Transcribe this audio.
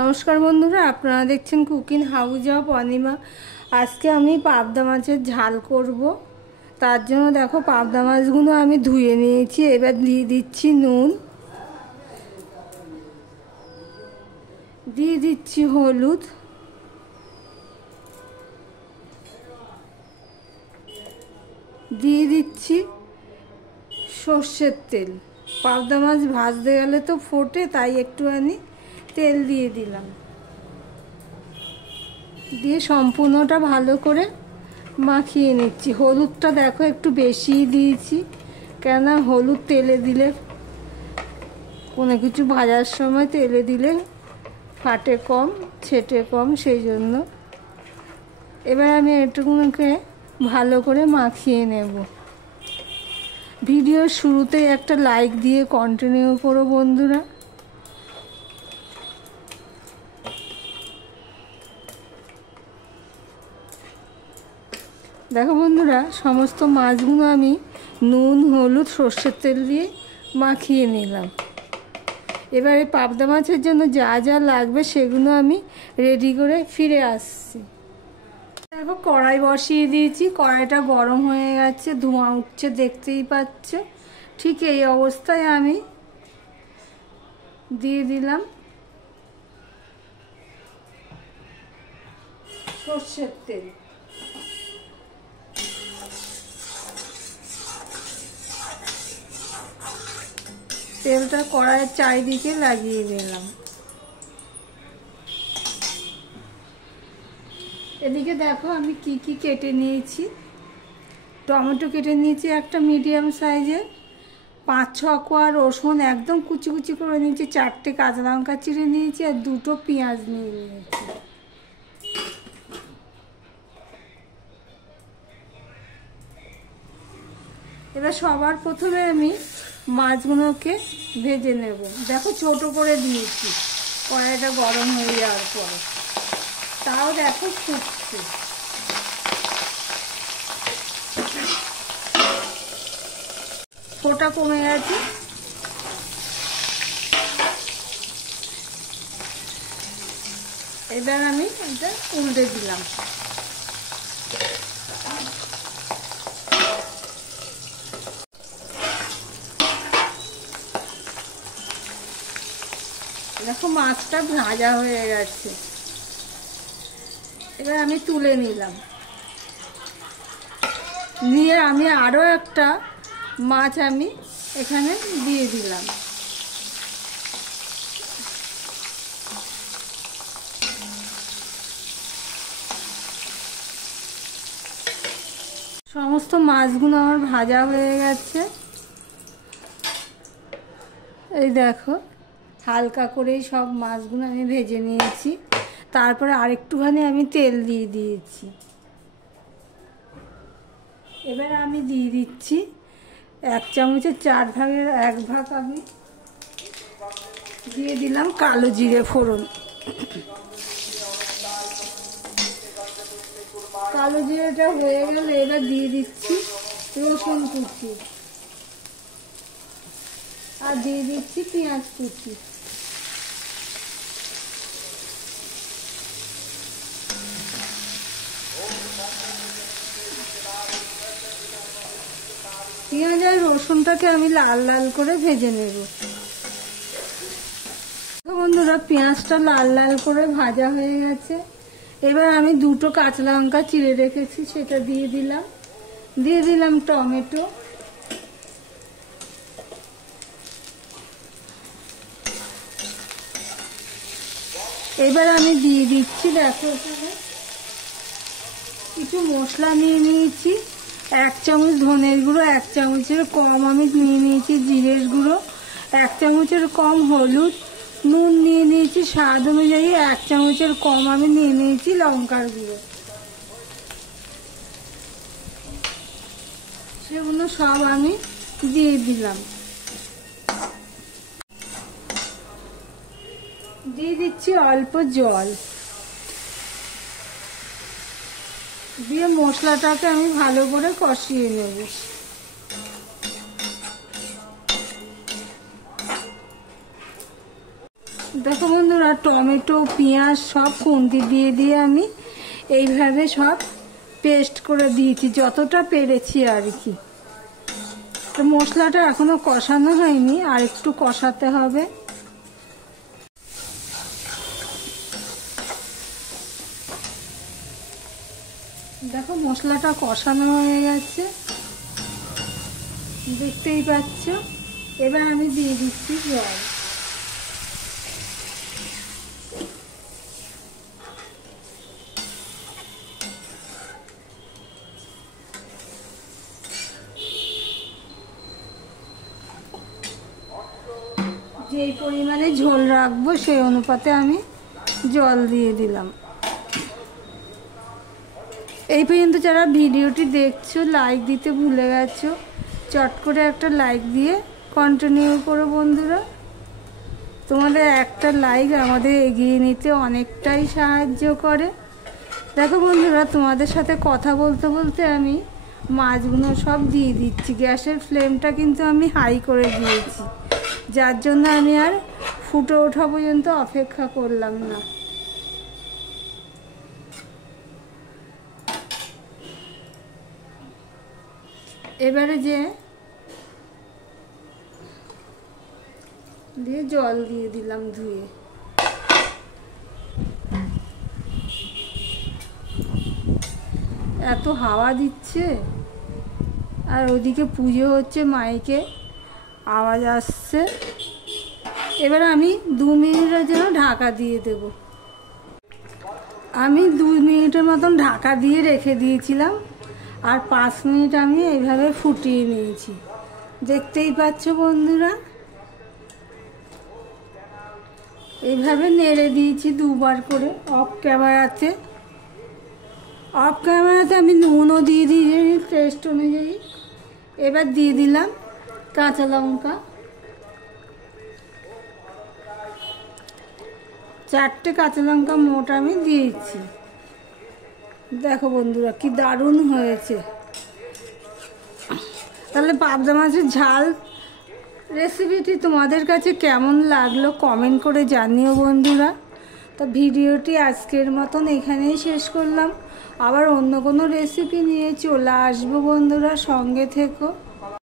নমস্কার বন্ধুরা, আপনারা দেখছেন কুকিং হাউস অফ অনিমা। আজকে আমি পাবদা মাছের ঝাল করব। তার জন্য দেখো পাবদা মাছগুলো আমি ধুয়ে নিয়েছি। এবার দিয়ে দিচ্ছি নুন, দিয়ে দিচ্ছি হলুদ, দিয়ে দিচ্ছি সর্ষের তেল। পাবদা মাছ ভাজতে গেলে তো ফোটে, তাই একটুখানি তেল দিয়ে দিলাম। দিয়ে সম্পূর্ণটা ভালো করে মাখিয়ে নিচ্ছি। হলুদটা দেখো একটু বেশিই দিয়েছি, কেননা হলুদ তেলে দিলে, কোনো কিছু ভাজার সময় তেলে দিলে ফাটে কম, ছেটে কম, সেই জন্য। এবার আমি এটুকুকে ভালো করে মাখিয়ে নেব। ভিডিওর শুরুতেই একটা লাইক দিয়ে কন্টিনিউ করো বন্ধুরা। দেখো বন্ধুরা, সমস্ত মাছগুলো আমি নুন, হলুদ, সর্ষের তেল দিয়ে মাখিয়ে নিলাম। এবারে পাবদা মাছের জন্য যা যা লাগবে সেগুলো আমি রেডি করে ফিরে আসছি। দেখো কড়াই বসিয়ে দিয়েছি, কড়াইটা গরম হয়ে গেছে, ধোঁয়া উঠছে, দেখতেই পাচ্ছ। ঠিক এই অবস্থায় আমি দিয়ে দিলাম সর্ষের তেল। তেলটা কড়াইয়ের চারিদিকে লাগিয়ে দিলাম। এদিকে দেখো আমি কি কি কেটে নিয়েছি। টমেটো কেটে নিয়েছি একটা মিডিয়াম সাইজের, 5-6 কোয়া রসুন একদম কুচি কুচি করে নিয়েছি, 4টে কাঁচা লঙ্কা চিড়ে নিয়েছি, আর 2টো পেঁয়াজ নিয়ে নিয়েছি। এবার সবার প্রথমে আমি মাছগুলোকে ভেজে নেব। দেখো ছোট করে দিয়েছি কড়াইটা গরম হয়ে যাওয়ার পরে, তাও দেখো ফুটছে। ফোঁটা কমে গেছে। এবার আমি এটা উল্টে দিলাম। দেখো মাছটা ভাজা হয়ে গেছে। এবার আমি তুলে নিলাম। নিয়ে আমি আরও একটা মাছ আমি এখানে দিয়ে দিলাম। সমস্ত মাছগুলো আমার ভাজা হয়ে গেছে। এই দেখো হালকা করেই সব মাছগুলো আমি ভেজে নিয়েছি। তারপরে আরেকটুখানি আমি তেল দিয়ে দিয়েছি। এবার আমি দিয়ে দিচ্ছি 1 চামচের 4 ভাগের 1 ভাগ আমি দিয়ে দিলাম কালো জিরে ফোড়ন। কালো জিরেটা হয়ে গেলে এবার দিয়ে দিচ্ছি রসুন কুচি, আর দিয়ে দিচ্ছি পেঁয়াজ কুচি। পেঁয়াজ আর রসুনটাকে আমি লাল লাল করে ভেজে নেব। বন্ধুরা, পেঁয়াজটা লাল লাল করে ভাজা হয়ে গেছে। এবার আমি 2টো কাঁচা লঙ্কা চিড়ে রেখেছি, সেটা দিয়ে দিলাম। দিয়ে দিলাম টমেটো। এবার আমি দিয়ে দিচ্ছি, দেখো কিছু মশলা নিয়ে নিয়েছি। 1 চামচ ধনের গুঁড়ো, 1 চামচের কম আমি নিয়ে নিয়েছি জিরের গুঁড়ো, 1 চামচের কম হলুদ, নুন নিয়ে নিয়েছি স্বাদ অনুযায়ী, 1 চামচের কম আমি নিয়ে নিয়েছি লঙ্কার গুঁড়ো। সেগুলো সব আমি দিয়ে দিলাম। দিয়ে দিচ্ছি অল্প জল, দিয়ে মশলাটাকে আমি ভালো করে কষিয়ে নেব। দেখো বন্ধুরা, টমেটো পেঁয়াজ সব খুন্তি দিয়ে দিয়ে আমি এইভাবে সব পেস্ট করে দিয়েছি, যতটা পেরেছি আর কি। তো মশলাটা এখনো কষানো হয়নি, আর একটু কষাতে হবে। দেখো মশলাটা কষানো হয়ে গেছে, দেখতেই পাচ্ছ। এবার আমি দিয়ে দিচ্ছি জল। যেই পরিমাণে ঝোল রাখবো সেই অনুপাতে আমি জল দিয়ে দিলাম। এই পর্যন্ত যারা ভিডিওটি দেখছো লাইক দিতে ভুলে গেছো, চট করে একটা লাইক দিয়ে কন্টিনিউ করো বন্ধুরা। তোমাদের একটা লাইক আমাদের এগিয়ে নিতে অনেকটাই সাহায্য করে। দেখো বন্ধুরা, তোমাদের সাথে কথা বলতে বলতে আমি মাছগুলো সব দিয়ে দিচ্ছি। গ্যাসের ফ্লেমটা কিন্তু আমি হাই করে দিয়েছি, যার জন্য আমি আর ফুটে ওঠা পর্যন্ত অপেক্ষা করলাম না। এবারে দিয়ে জল দিয়ে দিলাম ধুয়ে। এত হাওয়া দিচ্ছে, আর ওদিকে পুজো হচ্ছে, মাইকে আওয়াজ আসছে। এবার আমি 2 মিনিটের জন্য ঢাকা দিয়ে দেব। আমি 2 মিনিটের মতন ঢাকা দিয়ে রেখে দিয়েছিলাম, আর 5 মিনিট আমি এইভাবে ফুটিয়ে নিয়েছি। দেখতেই পাচ্ছ বন্ধুরা, এইভাবে নেড়ে দিয়েছি 2 বার করে। অফ ক্যামেরাতে আমি নুনও দিয়ে দিয়েছি টেস্ট অনুযায়ী। এবার দিয়ে দিলাম কাঁচা লঙ্কা, 4টে কাঁচা লঙ্কা মোট আমি দিয়েছি। দেখো বন্ধুরা কি দারুণ হয়েছে। তাহলে পাবদা মাছের ঝাল রেসিপিটি তোমাদের কাছে কেমন লাগলো কমেন্ট করে জানিও বন্ধুরা। তো ভিডিওটি আজকের মতন এখানেই শেষ করলাম। আবার অন্য কোনো রেসিপি নিয়ে চলে আসবো বন্ধুরা, সঙ্গে থেকো।